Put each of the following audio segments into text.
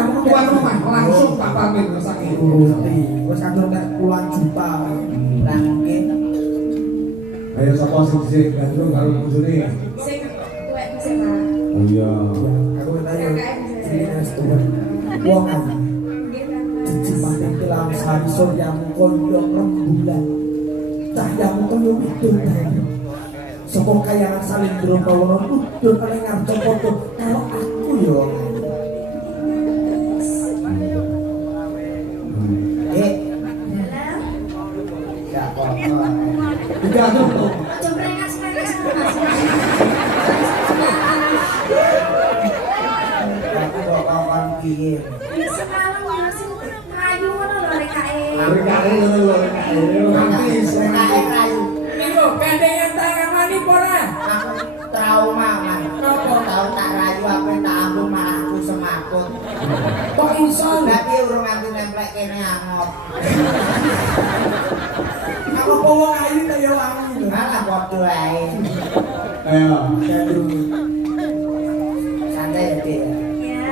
kamu tuan rumah langsung tak pamit saking Gusti. Wis kadung nek puluhan juta. Lah mungkin ayo sapa sing dhisik gandrung karo bojone Sing tuwek sing Pak. oh iya Aku tanya wong kan dicipake kelam sari suryamu koyo rembulan. Cahyamu koyo bidadari. Sapa kayangan salindro pawono udun paling ngarep foto karo aku yo. gak apa-apa. digandrung tuh Aja prengas-prengas. Aku kok kawan piye. Semalam ya sing rayu ngono lho rek kae. arek kare ngono lho arek kare romantis Kae rayu. Niku gandengan tangan ora? Aku trauma man. Apa tau tak rayu apa tak ambung malah aku semakut. Kok iso? Berarti urung aku nemplek kene angop. Aku wong ayu kaya wangi lho. Malah padha ae. ayo Santai ya, Dik. Ya.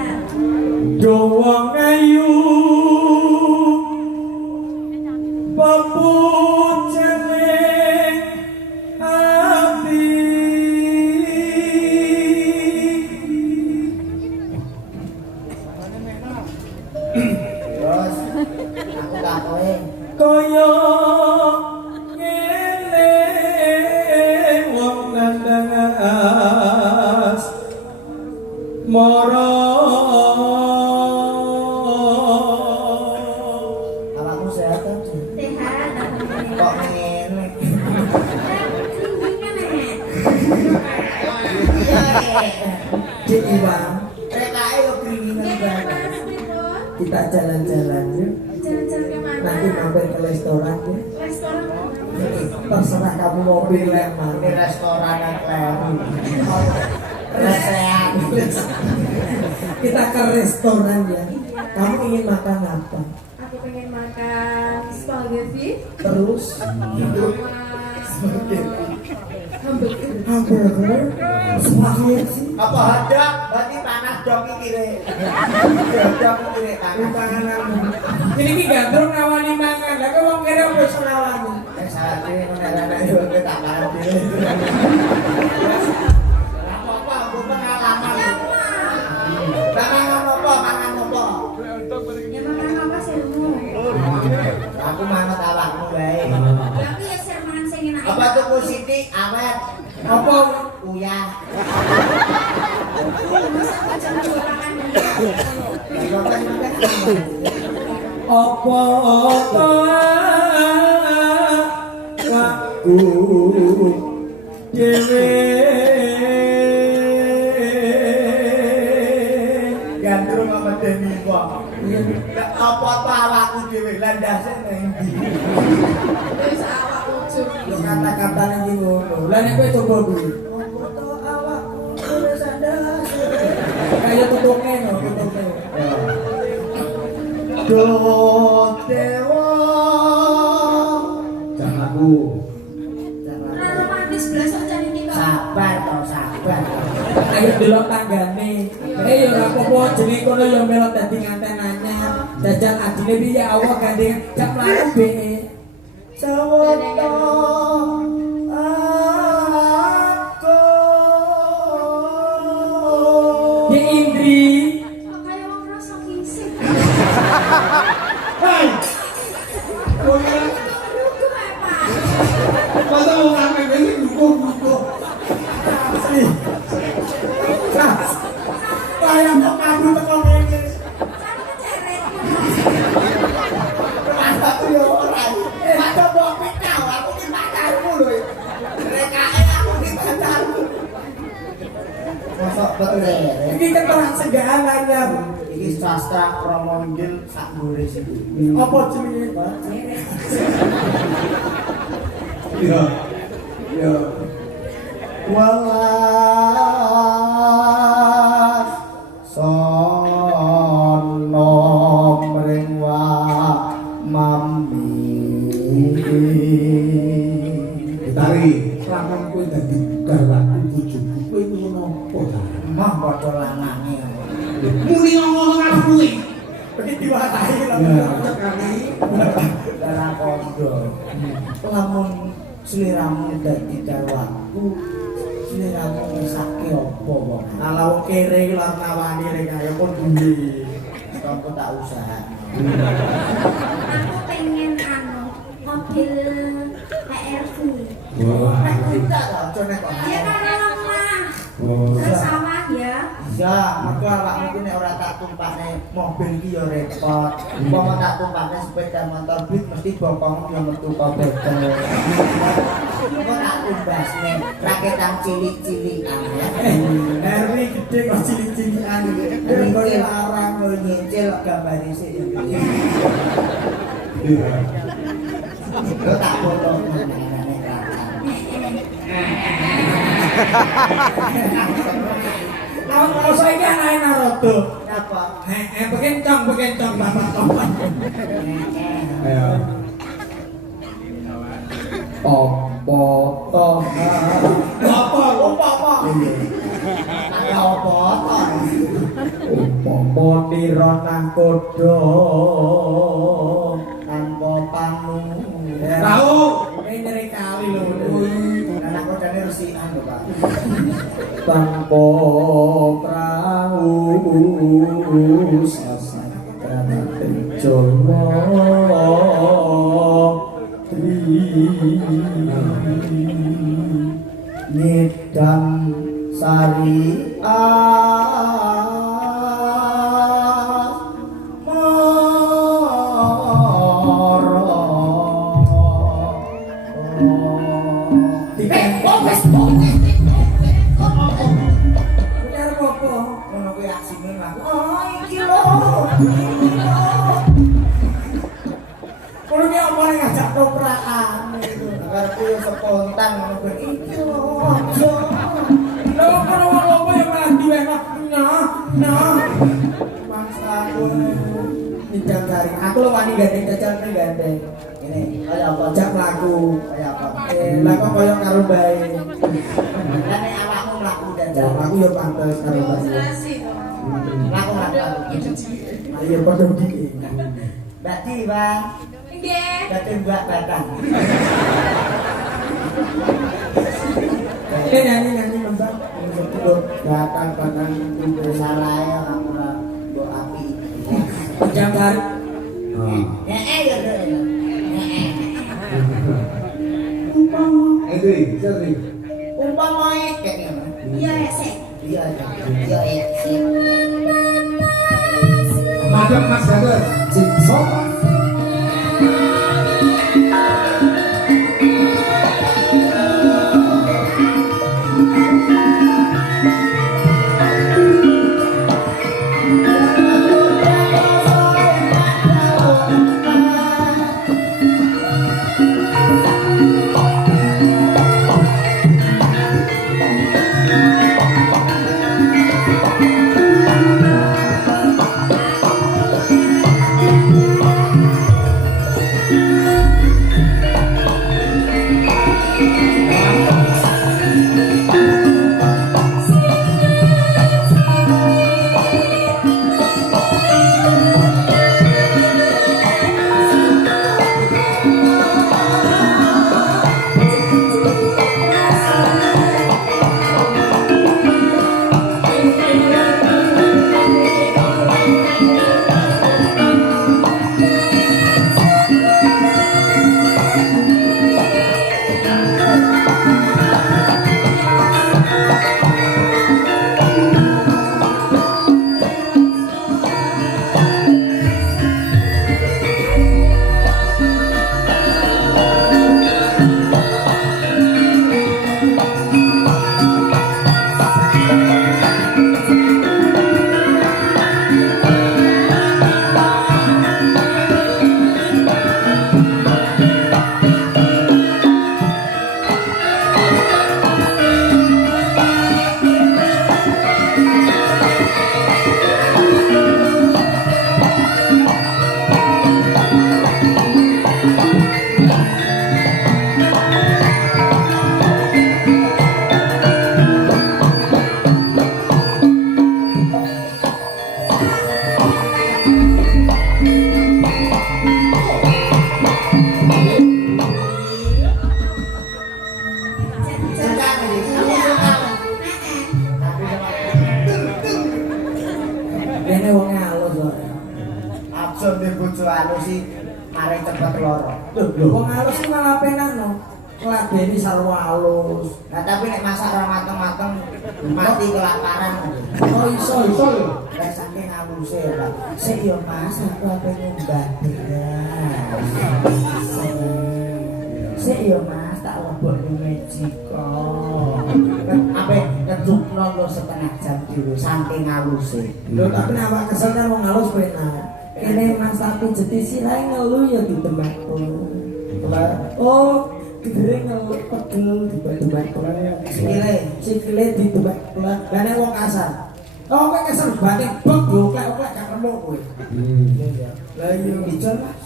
Dowang ayu pepujane ati Terus aku takoke, kaya ngene wong nandang as mara awakmu sehat ta? Sehat. Kok ngene? Dik Iwan, Rek kae yo kringinan banget. kita jalan-jalan yuk. Jalan-jalan ke mana? Nanti mampir ke restoran ya. Restoran mana? Terserah kamu mau pilih yang Ini mana. restoran yang kleru. Resehat. Kita ke restoran ya. Kamu ingin makan apa? Aku pengen makan spaghetti Terus sama hamburger, spaghetti, Apa hadap? Berarti panas dong iki re. Dong iki re panas. panganan. ini ki gandrung nawani mangan lah kok wong kene wis nawani Salah dhewe menawa yo tak parah dhewe. Apa-apa aku pengalaman. Mangan apa? Mangan apa? Ya makan apa sermu? Aku manut awakmu wae. Tapi ya ser mangan sing enak. Apa tuku sithik awet? Apa? Uyah. Aja jualan. apa aku dhewe Gandrung apa deni kok? Apa-apa awakku dhewe landase nang ndi? Wis awak ujug. Lo kata-katanya iki ngono. lah nek kowe coba kuwi Foto awakku terus ada. kaya tutuke no tutuke Dewa jangan aku Ora romantis blas aja iki kok. sabar toh sabar. ayo delok tanggane ya ora apa-apa jenenge kono ya melok dadi nganten anyar jajal adine piye awak gandengan jak mlaku be Sawoto aku ya Indri Kok kaya wong rasa kisik. hei kowe Lugu ae, Pak. masa mau ngamen ini dukung Kayak mau kabur teko ngene. Kan keceret. aku yo ora. Ada mbok pikau aku ki pacarmu lho. Rekae aku ki pacarmu. Mosok betul ya. Ini keterangan segalanya. Iki sastra Promonjil sak nulis iki. Apa jenenge, Pak? iya iya Welas sono mring wa mami. Gitari lamun kowe dadi garwaku bojoku kowe ngono apa ta Mah padha lanange. muni ngomong karo kowe darah kondo. Lamun sliramu dadi garwaku, sliramu ngesake apa kok? Kalau kere iki lan nawani rek kaya pun duwe. Kamu tak usaha. Aku pengen mobil HRV. Nek kita lah jane kok. Ya kan rumah. Bersama ya. Ya, mergo awakmu ku nek ora tak tumpakne mobil iki ya repot. Umpama tak tumpakne sepeda motor beat mesti bokongmu ya metu kok bekel. Kok tak tumbasne raketan cilik-cilikan ya. Herwi gede kok cilik-cilikan iki. Engko larang kok nyicil gambar isik ya. Lo tak foto meneh Kalau saya ini anak Naruto. apa? Bekencong bapak kawan. Ayo. Opo toh? Apa? Ada apa? Opo tironah kodo Tanpa panu. tahu ini nyeri kali lho. Anak kodane resikan lho, Pak. Tanpa perahu sastra Jolo Nidam sari Bener apa? ngono kuwi aksine aku. Oh, iki lho. Kalau dia omongnya ngajak toprakan Karepku yo spontan ngono kuwi. Iki lho. Aja. Lalu kalau ngomong yang malah diwenak nah Mangsa aku Nidam sari aku lo wani gandeng jajan nih gandeng ini kaya apa? jak laku Kaya apa? laku koyo karo bae Lah nek awakmu mlaku dan jak laku yo pantes karo bae Laku. iya padha iki Mbak Di, Bang. Nggih. Dadi Mbak Batang. nyanyi mbak betul Batang itu salah ya aku ora mbok api. jam sari Ya deh. Itu sering. Umpama kayak ngono. Iya, sik. Iya. Iya. Madam Mas Gatot, Jigsaw. bojo halus sih mari cepet loro. Lho, wong halus sih malah penak no. Ngladeni sarwa halus. Nah tapi nek masak ora mateng-mateng mati kelaparan. Oh iso lho. Lek saking haluse ora. Sik yo Mas, aku ape nyumbang ya. Sik yo Mas, tak lebok ning Mejiko. Ape ngejukno lo setengah jam dulu saking haluse. Lho tapi nek awak kesel kan wong halus penak. Kene Mas tapi jeti silae ngeluh ya di tempatku. Oh, kira ngeluh pegel di tempatku. Sikile di tempatku. Lah nek wong kasar. Oh, kowe kesel banget bok oklek-oklek gak nemu kowe. Lah iya dicon Mas.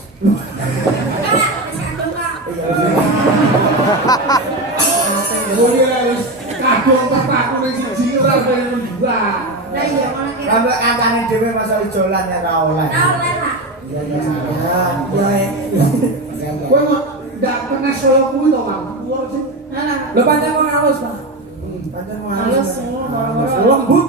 Oh iya wis kadung tataku ning siji ora pengen dua. Lah iya ngono ki. Sampai katane dhewe masa ijolan ya ora oleh. Ora oleh lah. Iya ya. Kowe kok ndak pernah solo kuwi to, Bang? Kuwi sih. Alah. Lho pancen wong halus, Pak. Pancen wong halus. Lembut.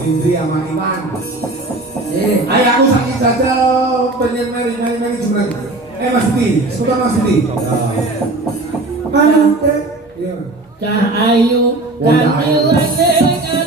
Indri sama Iman. Ayo aku sakit jajal pengen meri jumlah. Mas Siti, sebentar Mas Siti. Anu, Iya. Cah ayu kami lagi